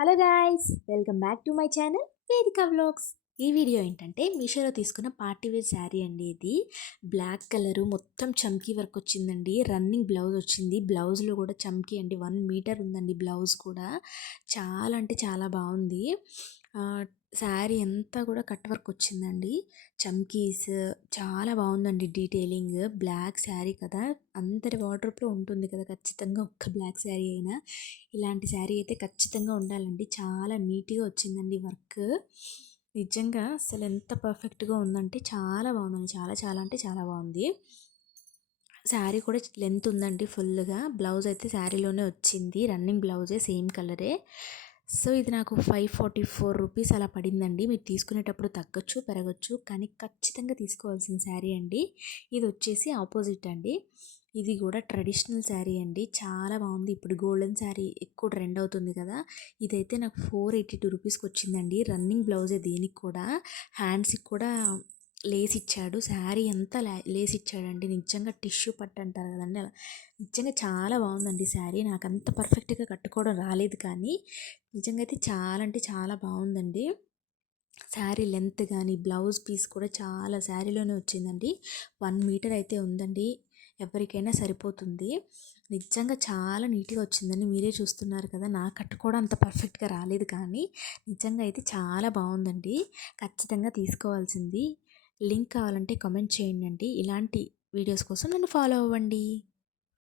Hello guys, welcome back to my channel వేదిక vlogs. ఈ video ఏంటంటే మీషోలో తీసుకున్న పార్టీ వేర్ శారీ అండి. ఇది బ్లాక్ కలరు, మొత్తం చమ్కీ వర్క్ వచ్చిందండి. రన్నింగ్ బ్లౌజ్ వచ్చింది. బ్లౌజ్లో కూడా చమ్కీ అండి, 1 మీటర్ ఉందండి బ్లౌజ్ కూడా. చాలా అంటే చాలా బాగుంది. శారీ అంతా కూడా కట్ వర్క్ వచ్చిందండి. చమ్కీస్ చాలా బాగుందండి. డీటెయిలింగ్ బ్లాక్ శారీ కదా, అందరి వార్డ్రోబ్లో ఉంటుంది కదా ఖచ్చితంగా ఒక్క బ్లాక్ శారీ అయినా. ఇలాంటి శారీ అయితే ఖచ్చితంగా ఉండాలండి. చాలా నీట్గా వచ్చిందండి వర్క్. నిజంగా అసలు ఎంత పర్ఫెక్ట్గా ఉందంటే చాలా బాగుందండి. చాలా చాలా అంటే చాలా బాగుంది. శారీ కూడా లెంత్ ఉందండి ఫుల్గా. బ్లౌజ్ అయితే శారీలోనే వచ్చింది, రన్నింగ్ బ్లౌజే, సేమ్ కలరే. సో ఇది నాకు 544 రూపీస్ అలా పడిందండి. మీరు తీసుకునేటప్పుడు తగ్గొచ్చు పెరగచ్చు, కానీ ఖచ్చితంగా తీసుకోవాల్సిన శారీ అండి. ఇది వచ్చేసి ఆపోజిట్ అండి. ఇది కూడా ట్రెడిషనల్ శారీ అండి, చాలా బాగుంది. ఇప్పుడు గోల్డెన్ శారీ ఎక్కువ ట్రెండ్ అవుతుంది కదా. ఇదైతే నాకు 482 రూపీస్కి వచ్చిందండి. రన్నింగ్ బ్లౌజే దీనికి కూడా. హ్యాండ్స్కి కూడా లేస్ ఇచ్చాడు. శారీ అంతా లేస్ ఇచ్చాడండి. నిజంగా టిష్యూ పట్టు అంటారు కదండి, అలా నిజంగా చాలా బాగుందండి శారీ. నాకు అంత పర్ఫెక్ట్గా కట్టుకోవడం రాలేదు, కానీ నిజంగా అయితే చాలా అంటే చాలా బాగుందండి. శారీ లెంత్ కానీ బ్లౌజ్ పీస్ కూడా చాలా శారీలోనే వచ్చిందండి. 1 మీటర్ అయితే ఉందండి, ఎవరికైనా సరిపోతుంది. నిజంగా చాలా నీట్గా వచ్చిందండి. మీరే చూస్తున్నారు కదా, నాకు కట్టుకోవడం అంత పర్ఫెక్ట్గా రాలేదు, కానీ నిజంగా అయితే చాలా బాగుందండి. ఖచ్చితంగా తీసుకోవాల్సింది. లింక్ కావాలంటే కామెంట్ చేయండి. ఇలాంటి వీడియోస్ కోసం నన్ను ఫాలో అవ్వండి.